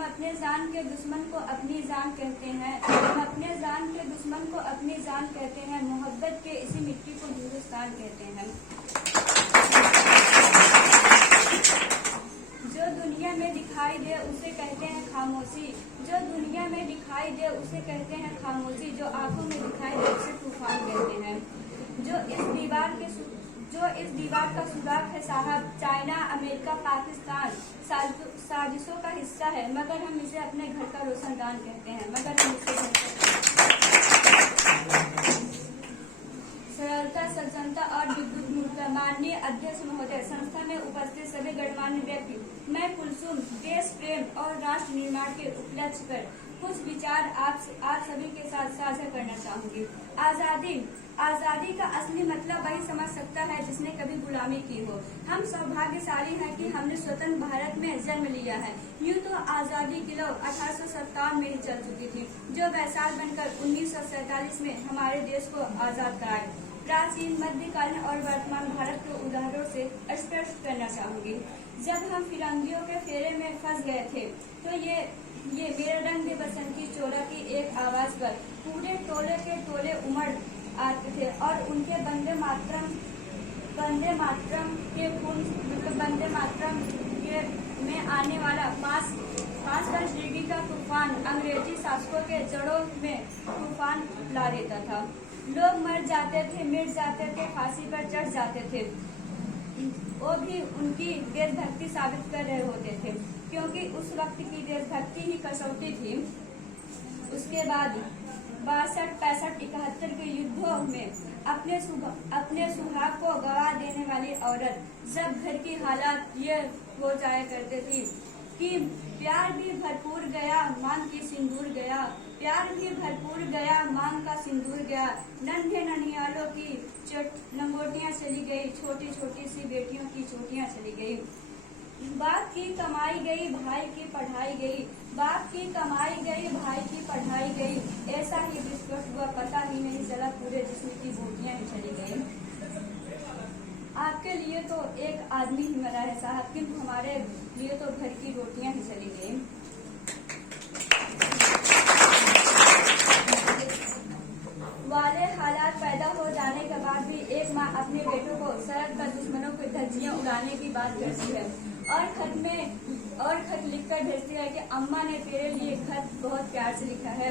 अपने जान के दुश्मन को अपनी जान कहते हैं। हम अपने जान के दुश्मन को अपनी जान कहते हैं। मोहब्बत के इसी मिट्टी को हिंदुस्तान कहते हैं। जो दुनिया में दिखाई दे उसे कहते हैं खामोशी। जो दुनिया में दिखाई दे उसे कहते हैं खामोशी। जो आंखों में दिखाई दे उसे तूफान कहते हैं। जो इस दीवार का सुराख है साहब, चाइना, अमेरिका, पाकिस्तान साजिशों का हिस्सा है, मगर हम इसे अपने घर का रोशनदान कहते हैं। मगर हम इसे सरलता, सज्जनता और विद्युत मूर्खता। माननीय अध्यक्ष महोदय, संस्था में उपस्थित सभी गणमान्य व्यक्ति, मैं कुलसुम देश प्रेम और राष्ट्र निर्माण के उपलक्ष्य पर कुछ विचार आप सभी के साथ साझा करना चाहूंगी। आजादी का असली मतलब वही समझ सकता है जिसने कभी गुलामी की हो। हम सौभाग्यशाली हैं कि हमने स्वतंत्र भारत में जन्म लिया है। यूँ तो आजादी की लौ 1857 में ही चल चुकी थी, जो वैशाल बनकर 1947 में हमारे देश को आजाद कराए। प्राचीन, मध्यकालीन और वर्तमान भारत के उदाहरणों से स्पष्ट करना चाहूंगी। जब हम फिरंगियों के फेरे में फंस गए थे तो ये मेरे रंग बसंती चोला की एक आवाज पर पूरे टोले के टोले उमड़ आते थे और उनके वंदे मातरम में आने वाला 5 डिग्री का तूफान अंग्रेजी शासकों के जड़ों में तूफान ला देता था। लोग मर जाते थे, मिट जाते थे, फांसी पर चढ़ जाते थे। वो भी उनकी देशभक्ति साबित कर रहे होते थे, क्योंकि उस वक्त की देशभक्ति ही कसौटी थी। उसके बाद 62, 65, 71 के युद्धों में अपने सुहाग को गवा देने वाली औरत जब घर की हालात ये हो जाया करती थी कि प्यार भी भरपूर गया, मांग की सिंदूर गया। प्यार भी भरपूर गया, मांग का सिंदूर गया। नन्हे ननियालों की लंगोटियां चली गई, छोटी छोटी सी बेटियों की चोटियां चली गई। बाप की कमाई गई, भाई की पढ़ाई गई। बाप की कमाई गई, भाई की पढ़ाई गई। ऐसा ही विस्फोट हुआ, पता ही नहीं चला, पूरे जिस्म की बोटियां ही चली गई। आपके लिए तो एक आदमी ही मरा है साहब, किंतु हमारे लिए तो घर की रोटियां ही चली गई। वाले हालात पैदा हो जाने के बाद भी एक माँ अपने बेटों को सड़क पर दुश्मनों की धज्जियां उड़ाने की बात करती है और खत लिखकर भेजती है कि अम्मा ने तेरे लिए खत बहुत प्यार से लिखा है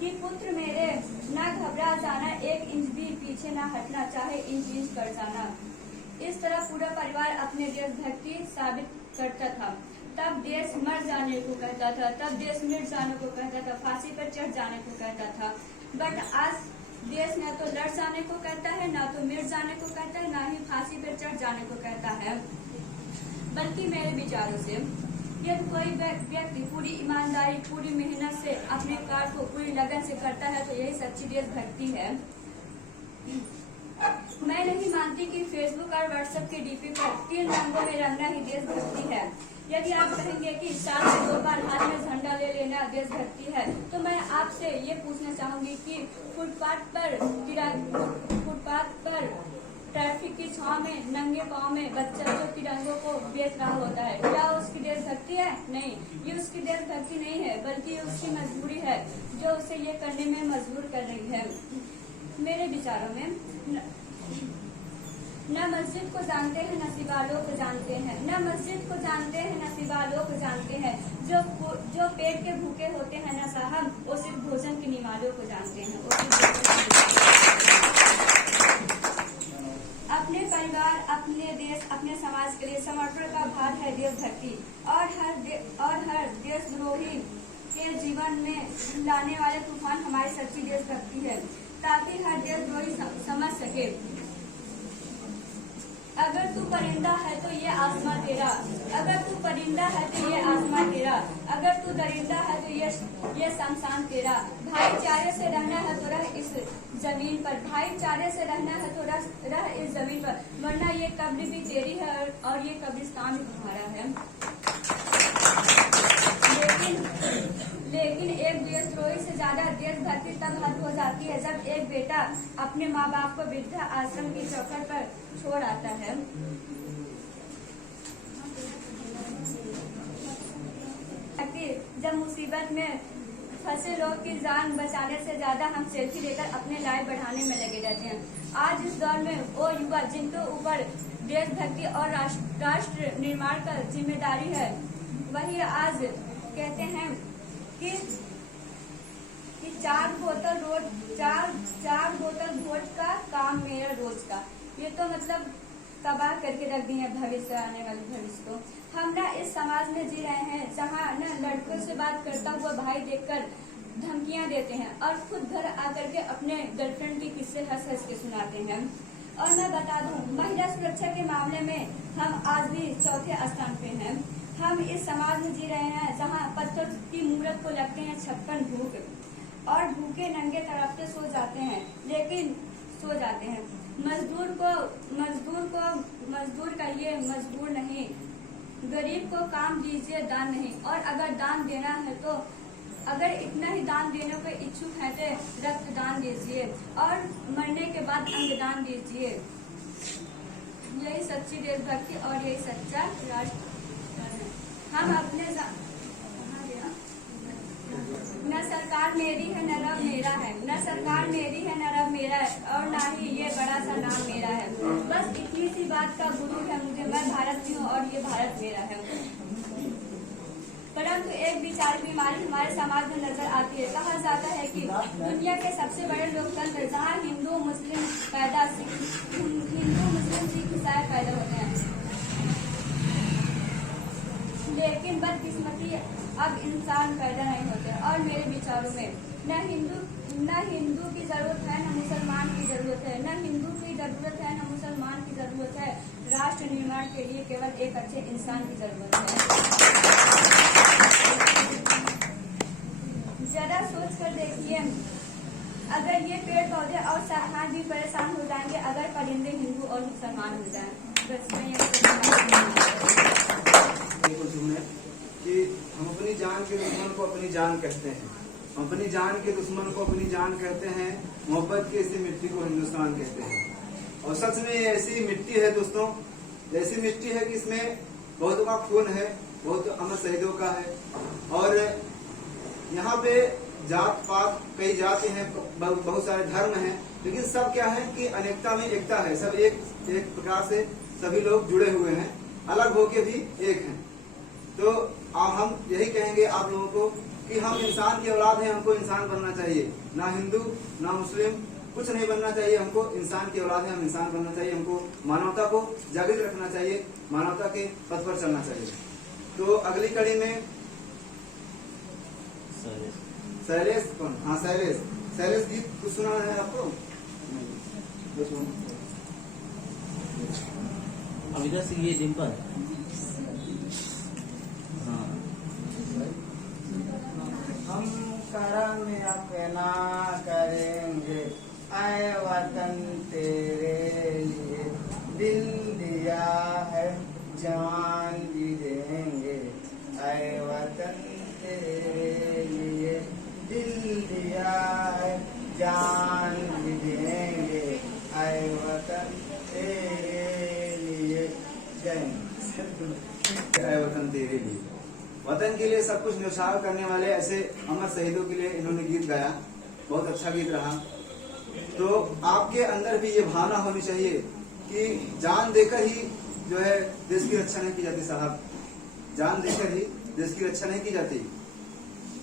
कि पुत्र मेरे, ना घबरा जाना, 1 इंच भी पीछे ना हटना, चाहे इंच कर जाना। इस तरह पूरा परिवार अपने देशभक्ति साबित करता था। तब देश मर जाने को कहता था, तब देश मिट जाने को कहता था, फांसी पर चढ़ जाने को कहता था। बट आज देश न तो लड़ जाने को कहता है, ना तो मिट जाने को कहता है, ना ही फांसी पर चढ़ जाने को कहता है। बल्कि मेरे विचारों से यदि कोई व्यक्ति पूरी ईमानदारी, पूरी मेहनत से अपने कार्य को पूरी लगन से करता है तो यही सच्ची देशभक्ति है। मैं नहीं मानती कि फेसबुक और व्हाट्सएप के डीपी पर 3 रंगों में रंगना ही देशभक्ति है। यदि आप कहेंगे कि साल में 2 बार हाथ में झंडा ले लेना देशभक्ति है, तो मैं आपसे ये पूछना चाहूंगी कि फुटपाथ पर ट्रैफिक की छांव में नंगे पांव में बच्चा जो तिरंगों को बेच रहा होता है, क्या उसकी देशभक्ति है? नहीं, ये उसकी देशभक्ति नहीं है, बल्कि ये उसकी मजबूरी है जो उसे ये करने में मजबूर कर रही है। मेरे विचारों में न मस्जिद को जानते हैं, न नसीबा लोग जानते हैं। न मस्जिद को जानते हैं, न नसीबा लोग जानते हैं। जो पेट के भूखे होते हैं न साहब, वो सिर्फ भोजन की निवालों को जानते हैं। अपने परिवार, अपने देश, अपने समाज के लिए समर्पण का भाव है देशभक्ति। और हर देशद्रोही के जीवन में लाने वाले तूफान हमारी सच्ची देशभक्ति है, ताकि हर देशद्रोही समझ सके अगर तू परिंदा है तो ये आसमां तेरा, अगर तू परिंदा है तो ये आसमां तेरा, अगर तू दरिंदा है तो ये शमशान तेरा। भाईचारे से रहना है तो रह इस जमीन पर, भाईचारे से रहना है तो रह इस जमीन पर, वरना ये कब्र भी तेरी है और ये कब्रिस्तान भी तुम्हारा है। लेकिन एक देशद्रोही से ज्यादा देशभक्ति तब हद हो जाती है जब एक बेटा अपने माँ बाप को वृद्धा आश्रम की चौखट पर छोड़ आता है। मुसीबत में फंसे लोग की जान बचाने से ज्यादा हम सेल्फी लेकर अपने लाइफ बढ़ाने में लगे रहते हैं। आज इस दौर में वो युवा जिनके ऊपर देशभक्ति और राष्ट्र निर्माण का जिम्मेदारी है, वही आज कहते हैं कि चार बोतल वोट का काम मेरा रोज का। ये तो मतलब तबाह करके रख दी है भविष्य, आने वाले भविष्य को। हम ना इस समाज में जी रहे हैं जहाँ न लड़कों से बात करता हुआ भाई देखकर धमकियां देते हैं और खुद घर आकर के अपने गर्लफ्रेंड की किस्से हंस हंस के सुनाते हैं। और मैं बता दूं, महिला सुरक्षा के मामले में हम आज भी चौथे स्थान पे हैं। हम इस समाज में जी रहे हैं जहाँ पत्थर की मूरत को लगते हैं 56 भूख और भूखे नंगे तड़पते सो जाते हैं। मजदूर कहिए मजबूर नहीं, गरीब को काम दीजिए दान नहीं। और अगर दान देना है तो अगर इतना ही दान देने को इच्छुक है तो रक्तदान दीजिए और मरने के बाद अंगदान दीजिए। यही सच्ची देशभक्ति और यही सच्चा राष्ट्र है। हम अपने न सरकार मेरी है न रब मेरा है, न सरकार मेरी है न रब मेरा है और न ही ये बड़ा सा नाम मेरा है। बस इतनी सी बात का गुरूर है मुझे, मैं भारत की हूँ और ये भारत मेरा है। परंतु एक विचार बीमारी हमारे समाज में नजर आती है। कहा जाता है कि दुनिया के सबसे बड़े लोकतंत्र जहाँ हिंदू मुस्लिम सिख ईसाई पैदा होते हैं, लेकिन बदकिस्मती अब इंसान पैदा नहीं होते। और मेरे विचारों में न हिंदू की जरूरत है न मुसलमान की जरूरत है, न हिंदू की जरूरत है न मुसलमान की जरूरत है। राष्ट्र निर्माण के लिए केवल एक अच्छे इंसान की जरूरत है। जरा सोच कर देखिए, अगर ये पेड़ पौधे और सरकार भी परेशान हो जाएंगे अगर परिंदे हिंदू और मुसलमान हो जाएं। कि हम अपनी जान के दुश्मन को अपनी जान कहते हैं, अपनी जान के दुश्मन को अपनी जान कहते हैं। मोहब्बत की ऐसी मिट्टी को हिंदुस्तान कहते हैं। और सच में ये ऐसी मिट्टी है दोस्तों, ऐसी मिट्टी है कि इसमें बहुत का खून है, बहुत अमर शहीदों का है। और यहाँ पे जात पात कई जाति हैं, बहुत सारे धर्म हैं, लेकिन सब क्या है कि अनेकता में एकता है। सब एक प्रकार से सभी लोग जुड़े हुए हैं, अलग होके भी एक हैं। तो हम यही कहेंगे आप लोगों को कि हम इंसान की औलाद हैं, हमको इंसान बनना चाहिए। ना हिंदू ना मुस्लिम कुछ नहीं बनना चाहिए, हमको इंसान की औलाद है, हम इंसान बनना चाहिए। हमको मानवता को जागृत रखना चाहिए, मानवता के पथ पर चलना चाहिए। तो अगली कड़ी में शैलेश कौन? हाँ शैलेश गीत कुछ सुना है आपको? अविदा सिंह, ये डिम्पल। हाँ। हम करम अपना करेंगे आए वतन तेरे लिए, दिल दिया है जान भी देंगे आए वतन तेरे लिए, दिल दिया है जान भी देंगे आए वतन तेरे लिए। जय वतन तेरे लिए, वतन के लिए सब कुछ न्यौछावर करने वाले ऐसे अमर शहीदों के लिए इन्होंने गीत गाया। बहुत अच्छा गीत रहा। तो आपके अंदर भी ये भावना होनी चाहिए कि जान देकर ही जो है देश की रक्षा नहीं की जाती साहब, जान देकर ही देश की रक्षा नहीं की जाती।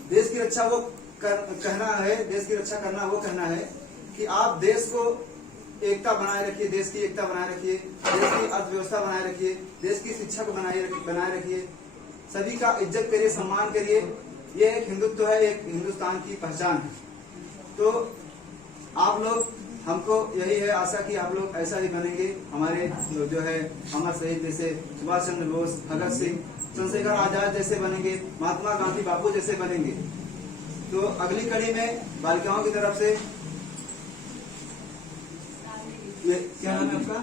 देश की रक्षा वो कहना है, देश की रक्षा करना वो कहना है कि आप देश को एकता बनाए रखिए, देश की एकता बनाए रखिए, देश की अर्थव्यवस्था बनाए रखिए, देश की शिक्षा को बनाए रखिए, सभी का इज्जत करिए, सम्मान करिए। ये एक हिंदुत्व है, एक हिंदुस्तान की पहचान है। तो आप लोग, हमको यही है आशा कि आप लोग ऐसा ही बनेंगे, हमारे जो है अमर शहीद जैसे सुभाष चंद्र बोस, भगत सिंह, चंद्रशेखर आजाद जैसे बनेंगे, महात्मा गांधी बापू जैसे बनेंगे। तो अगली कड़ी में बालिकाओं की तरफ से क्या नाम है आपका?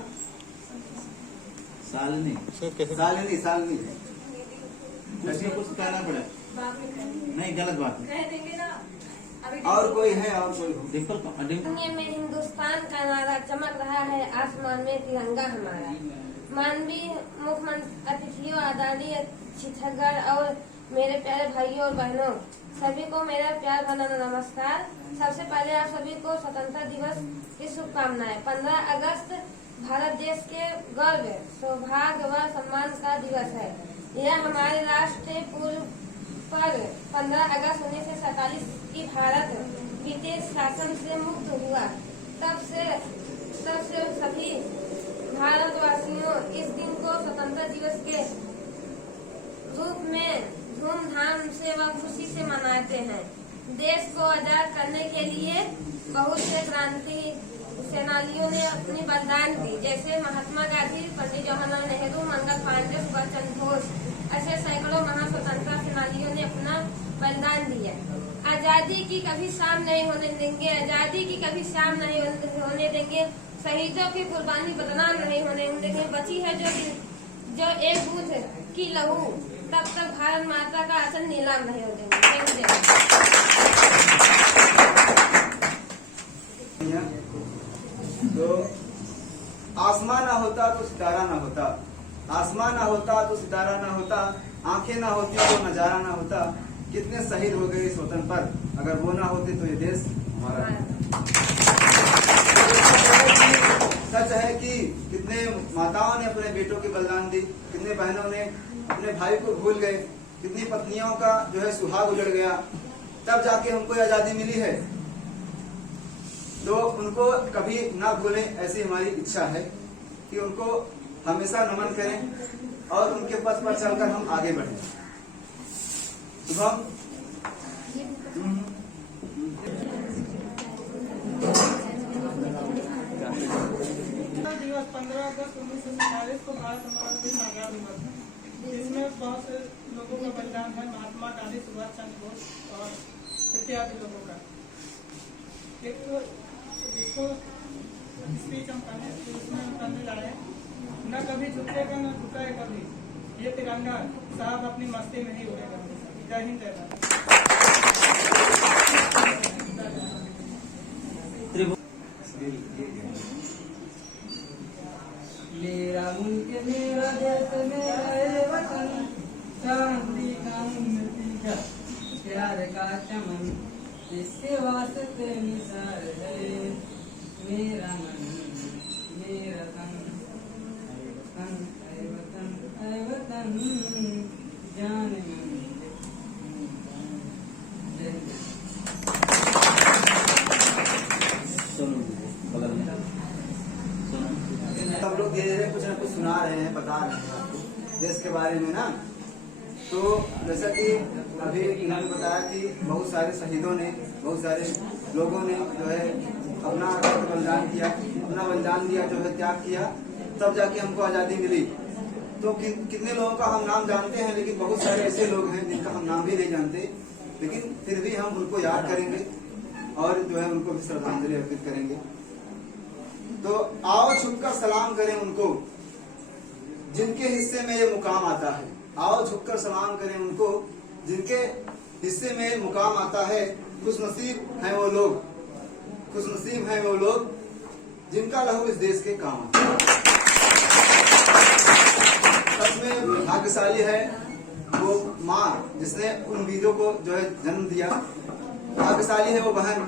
सालनी। इसमें कुछ कहना पड़ा? नहीं, गलत बात है। और कोई है? और कोई हो? डिम्पल। दुनिया में हिंदुस्तान का नारा चमक रहा है, आसमान में तिरंगा हमारा। माननीय मुख्यमंत्री, अतिथियों, आदरणीय शिक्षकगण और मेरे प्यारे भाइयों और बहनों, सभी को मेरा प्यार भरा नमस्कार। सबसे पहले आप सभी को स्वतंत्रता दिवस की शुभकामनाएं। 15 अगस्त भारत देश के गर्व, सौभाग्य व सम्मान का दिवस है। यह हमारे राष्ट्रीय पूर्व पर 15 अगस्त 1947 की भारत ब्रिटिश शासन से मुक्त हुआ। तब से सभी भारतवासियों इस दिन को स्वतंत्रता दिवस के रूप में धूमधाम से व खुशी से मनाते हैं। देश को आजाद करने के लिए बहुत से क्रांति सेनानियों ने अपनी बलिदान दी, जैसे महात्मा गांधी, पंडित जवाहरलाल नेहरू, मंगल पांडे, सुभाष चंद्र बोस। ऐसे सैकड़ों महान स्वतंत्रता सेनानियों ने अपना बलिदान दिया। आजादी की कभी शाम नहीं होने देंगे, आजादी की कभी शाम नहीं होने देंगे। शहीदों की कुर्बानी बदनाम नहीं होने देंगे। बची है जो एक बूंद की लहू, तब तक भारत माता का आंचल नीलाम नहीं हो देंगे। तो आसमान ना होता तो सितारा ना होता, आसमान ना होता तो सितारा ना होता, आंखें ना होती तो नजारा ना होता। कितने शहीद हो गए इस वतन पर, अगर वो ना होते तो ये देश हमारा। सच है कि कितने माताओं ने अपने बेटों के बलिदान दी, कितने बहनों ने अपने भाई को भूल गए, कितनी पत्नियों का जो है सुहाग उजड़ गया, तब जाके हमको आजादी मिली है। तो उनको कभी ना भूलें, ऐसी हमारी इच्छा है कि उनको हमेशा नमन करें और उनके पथ पर चलकर हम आगे बढ़ें। शुभम। दिवस 15 अगस्त 1947 को भारत हमारा देश आजाद हुआ था, जिसमें बहुत से लोगों का बलिदान है। महात्मा गांधी, सुभाष चंद्र बोस और इत्यादि लोगों का। एक स्पीच हम करने, उसमें हम करने लाए, न कभी झुकेगा न झुकाए कभी, ये तिरंगा साहब अपनी मस्ती में ही उड़ेगा। जय हिंद, जय भारत। मेरा मुल्क मेरा देश मेरा ये वतन, चांदी का नतीजा प्यार का चमन, इसके वास्ते निसार है मेरा मन मेरा तन। ऐ वतन ऐ वतन जान मन। सब लोग धीरे धीरे कुछ न कुछ सुना रहे हैं, बता रहे हैं आपको देश के बारे में ना। तो जैसा कि अभी इन्होंने बताया कि बहुत सारे शहीदों ने, बहुत सारे लोगों ने जो है अपना बलिदान किया, अपना बलिदान दिया, जो है त्याग किया, तब जाके हमको आजादी मिली। तो कितने लोगों का हम नाम जानते हैं, लेकिन बहुत सारे ऐसे लोग हैं जिनका हम नाम भी नहीं जानते, लेकिन फिर भी हम उनको याद करेंगे और जो है उनको भी श्रद्धांजलि अर्पित करेंगे। तो आओ झुककर सलाम करें उनको जिनके हिस्से में ये मुकाम आता है। आओ झुककर सलाम करें उनको जिनके हिस्से में मुकाम आता है। खुशनसीब हैं वो लोग, खुशनसीब हैं वो लोग जिनका लहू इस देश के काम आता है। सच में भाग्यशाली है वो माँ जिसने उन वीरों को जो है जन्म दिया। भाग्यशाली है वो बहन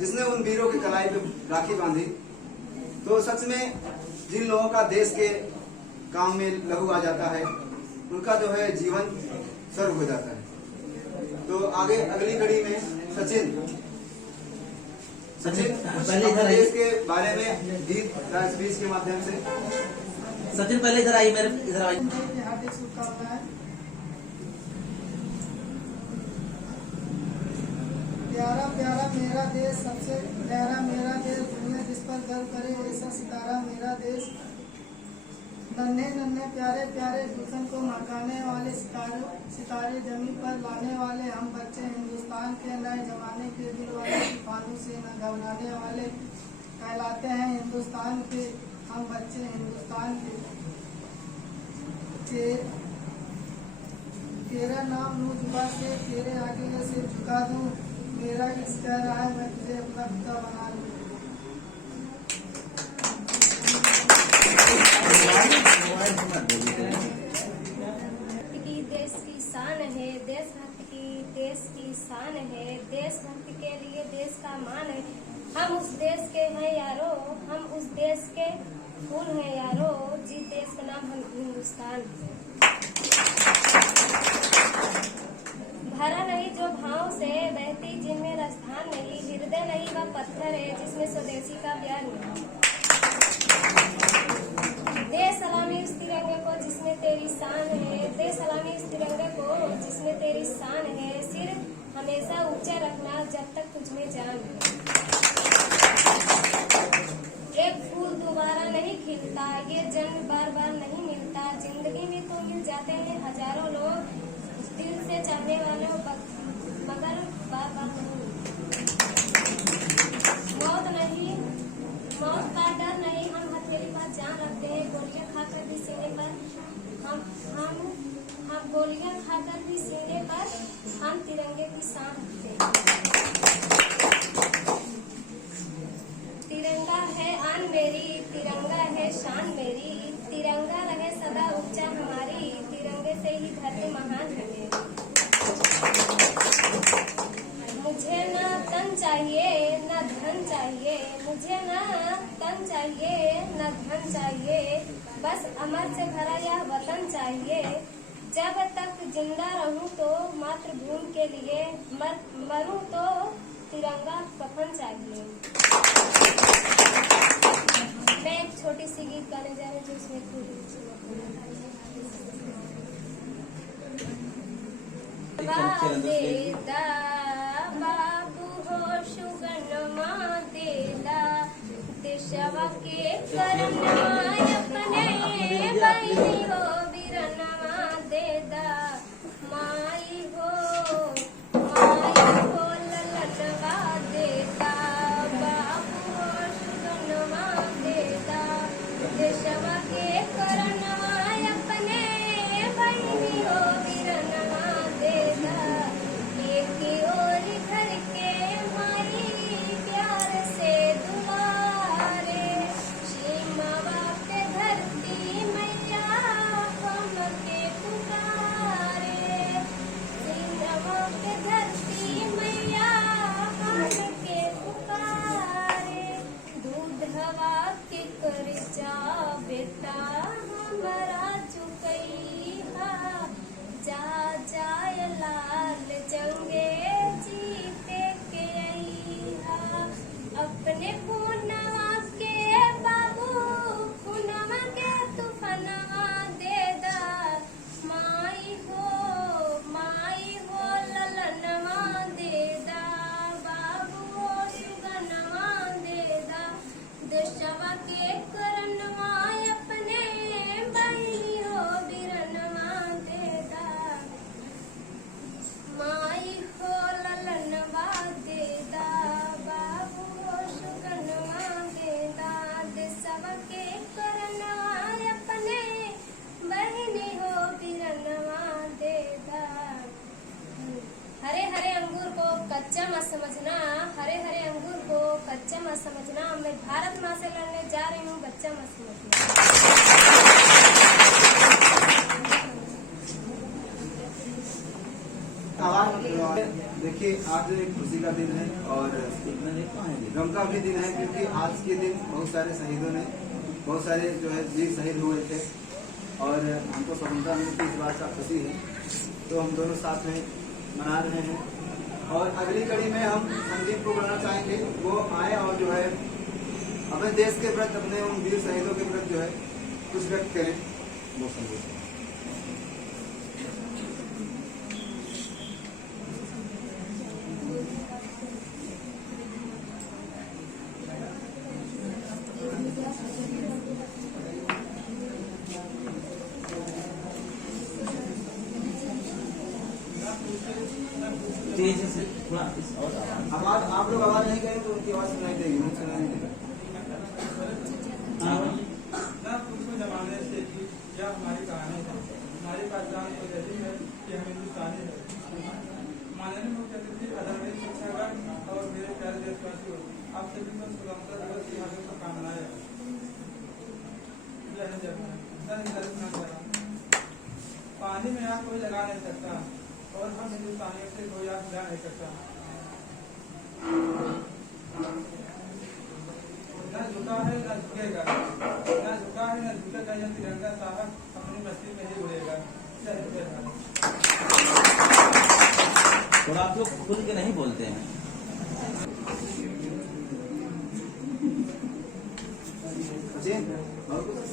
जिसने उन वीरों की कलाई पे राखी बांधी। तो सच में जिन लोगों का देश के काम में लहू आ जाता है, उनका जो है जीवन सर्व हो जाता है। तो आगे अगली कड़ी में सचिन पहले इधर देश के बारे में गीत स्पीच के माध्यम से। सचिन पहले इधर आई, मेरे इधर आई। हार्दिक शुभकामनाएं। प्यारा प्यारा मेरा देश, सबसे प्यारा मेरा देश, दुनिया जिस पर गर्व करे ऐसा सितारा मेरा देश। नन्हे नन्हे प्यारे प्यारे दुल्हन को मकाने वाले सितारे जमीन पर लाने वाले हम बच्चे हिंदुस्तान के, नए जमाने के दिल वाले तूफानों से न घबराने वाले कहलाते हैं हिंदुस्तान के हम बच्चे हिंदुस्तान के। तेरा नाम नूर जुबा से तेरे आगे से झुका दूं, मेरा इश्क कह रहा है मैं तुझे अपना पिता बना लूं। की देश की शान है, देशभक्त की देश की शान शान है, देशभक्ति के लिए देश का मान है। हम उस देश के हैं यारो, हम उस देश के फूल हैं यारो, जिस देश का नाम हम हिंदुस्तान है। भरा नहीं जो भाव से बहती जिनमें राजस्थान नहीं, हृदय नहीं वह पत्थर है जिसमें स्वदेशी का प्यार नहीं। दे सलामी उस तिरंगे को जिसमें तेरी शान है, दे सलामी उस तिरंगे को जिसमें तेरी शान है, सिर हमेशा ऊंचा रखना जब तक तुझमें जान है। एक फूल दोबारा नहीं खिलता, ये जन्म बार बार नहीं मिलता, जिंदगी में तो मिल जाते हैं हजारों लोग दिल से चाहने वालों, मगर बार बार नहीं। मौत का डर नहीं, हम हथेली पर जान रखते हैं, गोलियां खाकर भी सीने पर हम गोलियां खाकर भी सीने पर हम तिरंगे की शान रखते हैं। तिरंगा है आन मेरी, तिरंगा है शान मेरी, तिरंगा रहे सदा ऊंचा हमारी, तिरंगे से ही धरती महान है मेरी। मुझे न तन चाहिए न धन चाहिए, मुझे न तन चाहिए न धन चाहिए, बस अमर से भरा यह वतन चाहिए। जब तक जिंदा रहूं तो मातृभूमि के लिए, मरूं तो तिरंगा कफन चाहिए। मैं एक छोटी सी गीत गाने जा रही हूँ जिसमें देदा बाबू हो सुगनमा देदा, देशवा के करनमा अपने बहनी हो बिरनमा देदा, माई हो ललनवा देदा, बाबू हो सुगनमा देदा, देशवा के करनमा अपने बहनी हो बिरनमा देदा। एक ओर घर के माई प्यार से दुआरे, सीमावा पे धरती मैया हमके पुकारे, सीमावा पे धरती मैया हमके पुकारे। दूध हवा के कर्जा बेटा हमारा चुकैहा, जा जाय लाल जंगे जीते के अइहा, अपने पूनवा के बाबू पूनवा के तूफानवा देदा, माई हो ललनवा देदा, बाबू हो सुगनवा देदा, देशवा के करनवा अपने बहनी हो बिरनवा देदा, माई हो ललनवा देदा, बाबू हो सुगनवा देदा, देशवा के करनवा अपने बहनी हो बिरनवा देदा। हरे हरे अंगूर को कच्चा मत समझना, हरे हरे अंगूर को कच्चा मत समझना, मैं भारत माँ से लड़ने जा रही हूँ, बच्चा मत समझना। देखिए आज एक खुशी का दिन है और गम का भी दिन है, क्योंकि आज के दिन बहुत सारे शहीदों ने, बहुत सारे जो है वीर शहीद हुए थे और हमको स्वतंत्रता मिली थी, इस बात का खुशी है। तो हम दोनों साथ में मना रहे हैं और अगली कड़ी में हम संदीप को बुलाना चाहेंगे, वो आए और जो है अपने देश के प्रति, अपने उन वीर शहीदों के प्रति जो है कुछ व्यक्त करें। वो संदेश तेजी से थोड़ा इस और आवाज, आप लोग आवाज नहीं करें तो उनकी आवाज सुनाई देगी, मुझे सुनाई देगा। ना कुछ जमाने से यह हमारी कहानी है, हमारी पहचान तो यही है कि हम हिंदुस्तानी है। माननीय मुख्य अतिथि, आदरणीय शिक्षागण और मेरे प्यारे देशवासियों, आप सभी को स्वतंत्रता दिवस की हार्दिक शुभकामनाएं। जय हिंद, जय भारत। पानी में आग कोई लगा नहीं सकता, और हम हिंदुस्तानियों से कोई याद नहीं करता। न झुका है न झुकेगा, न झुका है न झुकेगा, यह तिरंगा साहब अपनी मस्ती में ही उड़ेगा। जय हिंद जय भारत। थोड़ा आप लोग खुल के नहीं बोलते हैं। सचिन और कुछ?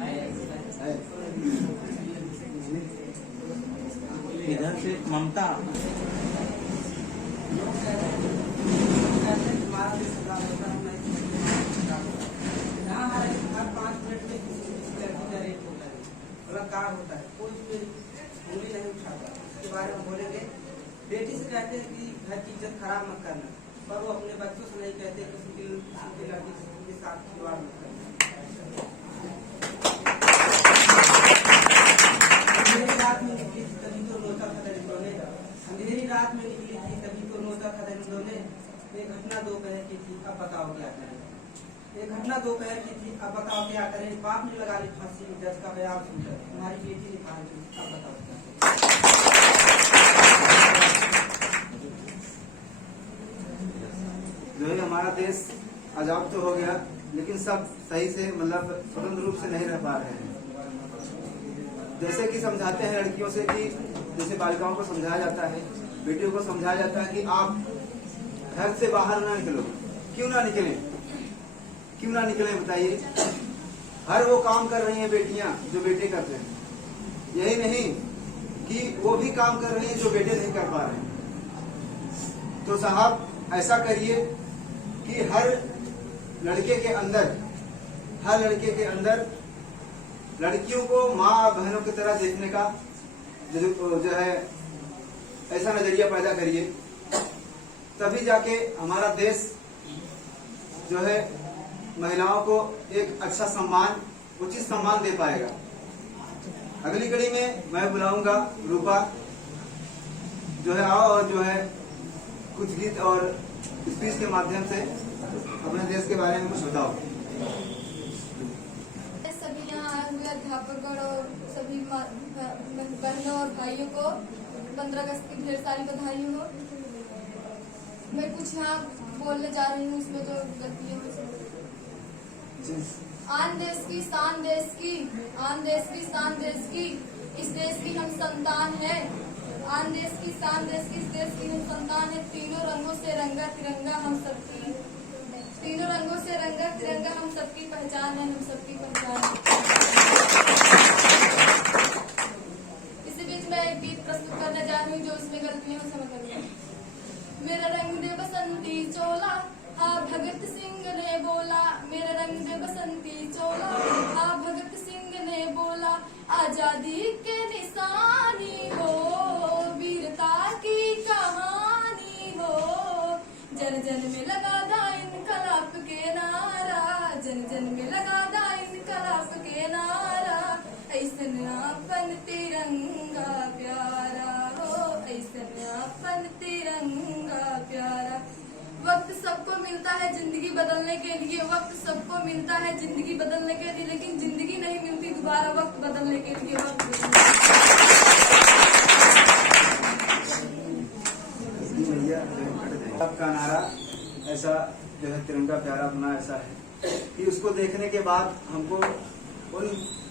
है। इधर से ममता हर 5 मिनट में किसी लड़की का रेप होता है, बलात्कार होता है, कोई उंगली नहीं उठाता। इसके बारे में बोलेंगे। बेटी से कहते हैं कि घर की इज्जत खराब मत करना, पर वो अपने बच्चों से नहीं कहते किसी की लड़की के साथ खिलवाड़ मत करना। अंधेरी रात में निकली थी तभी तो रोता था दरिंदों ने, अंधेरी रात में निकली थी तभी तो रोता था दरिंदों ने। ये घटना दोपहर की थी, अब बताओ क्या करें। ये घटना दोपहर की थी, अब बताओ क्या करें। बाप ने लगा ली फांसी, जज का बयान सुनकर तुम्हारी बेटी ने फांसी, अब बताओ क्या करें। जो है हमारा देश आजाद तो हो गया, लेकिन सब सही से मतलब स्वतंत्र रूप से नहीं रह पा रहे हैं। जैसे कि समझाते हैं लड़कियों से कि जैसे बालिकाओं को समझाया जाता है, बेटियों को समझाया जाता है कि आप घर से बाहर ना निकलो। क्यों ना निकलें? क्यों ना निकलें बताइए? हर वो काम कर रही हैं बेटियां जो बेटे करते हैं। यही नहीं कि वो भी काम कर रही हैं जो बेटे नहीं कर पा रहे हैं। तो साहब ऐसा करिए कि हर लड़के के अंदर लड़कियों को माँ और बहनों की तरह देखने का जो है ऐसा नजरिया पैदा करिए, तभी जाके हमारा देश जो है महिलाओं को एक अच्छा सम्मान, उचित सम्मान दे पाएगा। अगली कड़ी में मैं बुलाऊंगा रूपा, जो है आओ और जो है कुछ गीत और स्पीच के माध्यम से अपने देश के बारे में कुछ बताओ। सभी यहाँ आए हुए अध्यापकों और सभी बहनों और भाइयों को 15 अगस्त की ढेर सारी बधाई हो। मैं कुछ यहाँ बोलने जा रही हूँ, उसमें जो गलतियाँ हुई। आन देश की शान देश की, आन देश की शान देश की, इस देश की हम संतान है। आन देश की शान देश की, इस देश की हम संतान है। तीनों रंगों से रंगा तिरंगा हम सबकी, तीनों रंगों से रंगा तिरंगा हम सबकी पहचान है, हम सबकी पहचान है। इसी बीच मैं एक गीत प्रस्तुत करने जा रही हूँ जो उसमें गलतियां हैं, समझ रही। मेरा रंग दे बसंती चोला, हाँ भगत सिंह ने बोला। मेरा रंग दे बसंती चोला, हाँ भगत सिंह ने बोला। आजादी के निशानी हो, वीरता की कहानी हो। जन जन में लगा दा इनकलाब के नारा, जन जन में लगा दा इनकलाब के नारा। ऐसन अपन तिरंगा प्यारा हो, ऐसन अपन तिरंगा प्यारा। वक्त सबको मिलता है जिंदगी बदलने के लिए, वक्त सबको मिलता है जिंदगी बदलने के लिए, लेकिन जिंदगी नहीं मिलती दोबारा वक्त बदलने के लिए। वक्त आपका नारा ऐसा जो है तिरंगा प्यारा अपना ऐसा है कि उसको देखने के बाद हमको उन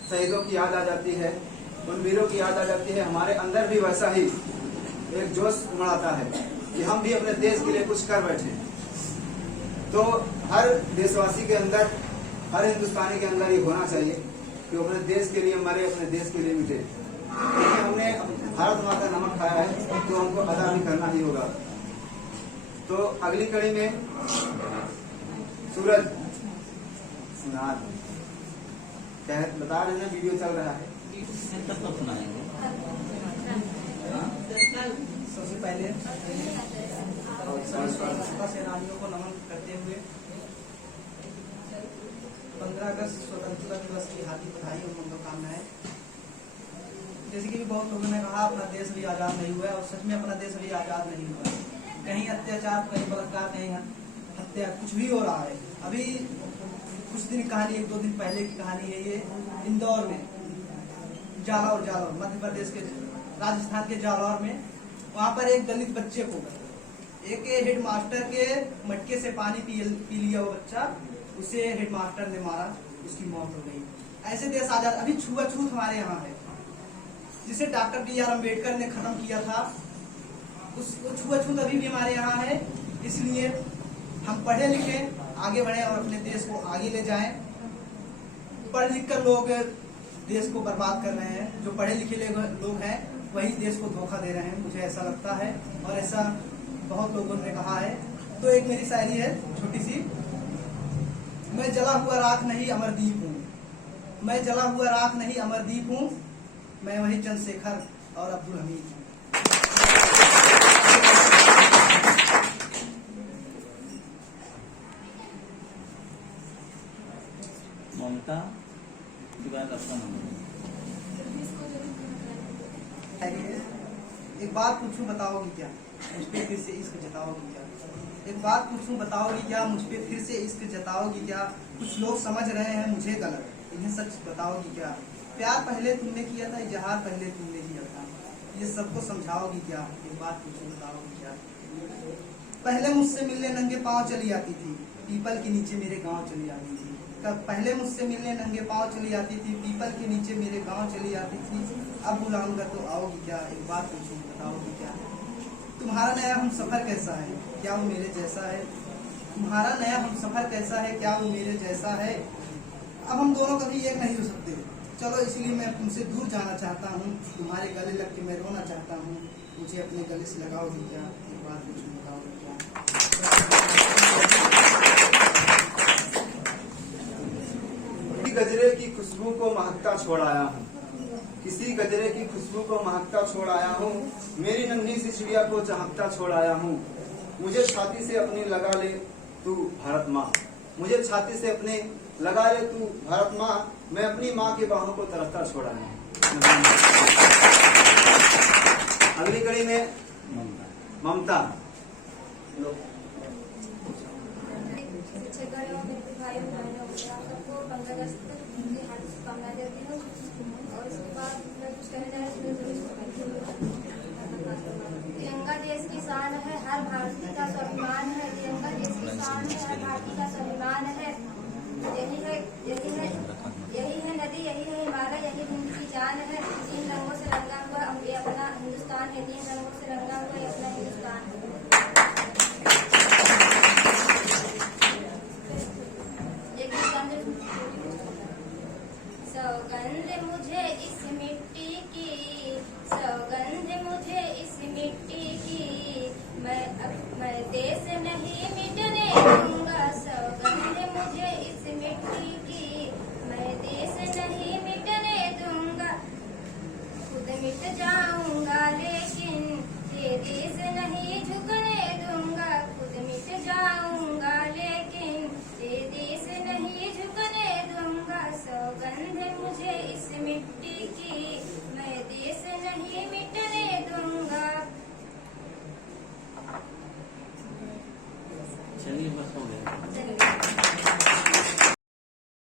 शहीदों की याद आ जाती है, उन वीरों की याद आ जाती है। हमारे अंदर भी वैसा ही एक जोश उमड़ आता है कि हम भी अपने देश के लिए कुछ कर बैठे। तो हर देशवासी के अंदर, हर हिंदुस्तानी के अंदर ये होना चाहिए कि अपने देश के लिए मरे, अपने देश के लिए मिटे। क्योंकि हमने भारत माता का नमक खाया है तो हमको अदा भी करना ही होगा। तो अगली कड़ी में सूरज सुनार क्या है बता रहे हैं, वीडियो चल रहा है। तब तो सुनाएंगे। सबसे पहले स्वतंत्रता सेनानियों को नमन करते हुए 15 अगस्त स्वतंत्रता दिवस की हार्दिक बधाई और मनोकामनाएं। जैसे कि बहुत लोगों ने कहा अपना देश भी आजाद नहीं हुआ है, और सच में अपना देश भी आजाद नहीं हुआ है। कहीं अत्याचार, कहीं बलात्कार, कहीं हत्या, कुछ भी हो रहा है। अभी कुछ दिन कहानी, 1-2 दिन पहले की कहानी है ये। इंदौर में जालौर मध्य प्रदेश के राजस्थान के जालौर में। वहाँ पर एक दलित बच्चे को एक हेडमास्टर के मटके से पानी पी लिया वो बच्चा, उसे हेडमास्टर ने मारा, उसकी मौत हो गई। ऐसे देश आजाद। अभी छुआछूत हमारे यहाँ है, जिसे डॉक्टर B.R. अम्बेडकर ने खत्म किया था, उसको छुआछूत अभी भी हमारे यहाँ है। इसलिए हम पढ़े लिखे आगे बढ़े और अपने देश को आगे ले जाएं। पढ़ लिख कर लोग देश को बर्बाद कर रहे हैं, जो पढ़े लिखे लोग हैं वही देश को धोखा दे रहे हैं, मुझे ऐसा लगता है और ऐसा बहुत लोगों ने कहा है। तो एक मेरी शायरी है छोटी सी। मैं जला हुआ राख नहीं अमरदीप हूँ, मैं जला हुआ राख नहीं अमरदीप हूँ, मैं वही चंद्रशेखर और अब्दुल हमीद हूँ। ममता की बात आपका नंबर। एक बात पूछूं बताओगी क्या, मुझ पे फिर से इश्क जताओगी क्या? एक बात पूछूं बताओगी क्या, मुझ पे फिर से इश्क जताओगी क्या? कुछ लोग समझ रहे हैं मुझे गलत, इन्हें सच बताओगी क्या? प्यार पहले तुमने किया था, इजहार पहले तुमने किया था, ये सबको समझाओगी क्या? एक बात पूछूं बताओगी क्या? पहले मुझसे मिलने नंगे पाँव चली आती थी, पीपल के नीचे मेरे गाँव चली आती थी। पहले मुझसे मिलने नंगे पाँव चली आती थी, पीपल के नीचे मेरे गांव चली आती थी, अब बुलाऊंगा तो आओगी क्या? एक बात पूछूं बताओगी क्या? तुम्हारा नया हम सफर कैसा है, क्या वो मेरे जैसा है? तुम्हारा नया हम सफर कैसा है, क्या वो मेरे जैसा है? अब हम दोनों कभी एक नहीं हो सकते, चलो इसलिए मैं तुमसे दूर जाना चाहता हूँ, तुम्हारे गले लग के मैं रोना चाहता हूँ, मुझे अपने गले से लगाओगी क्या? एक बात पूछूं बताओगी क्या? गजरे की खुशबू को महकता छोड़ आया हूँ, किसी गजरे की खुशबू को महकता छोड़ आया हूँ, मेरी नन्ही सी चिड़िया को चहकता छोड़ आया हूँ। मुझे छाती से अपनी लगा ले तू भारत माँ, मुझे छाती से अपने लगा ले तू भारत माँ, मैं अपनी माँ की बाहों को तरसता छोड़ आया हूँ। अगली कड़ी में ममता। सबको 15 अगस्त की हार्दिक शुभकामनाएं देती हूँ। और इसके बाद मैं कुछ कहने जा रही हूँ। तिरंगा देश की शान है, हर भारतीय का स्वाभिमान है। तिरंगा देश की शान है, हर भारतीय का स्वाभिमान है। यही है नदी, यही है हिमालय, यही हिंद की जान है। 3 रंगों से रंगा हुआ ये अपना हिंदुस्तान है, 3 रंगों से रंगा हुआ ये अपना हिंदुस्तान है।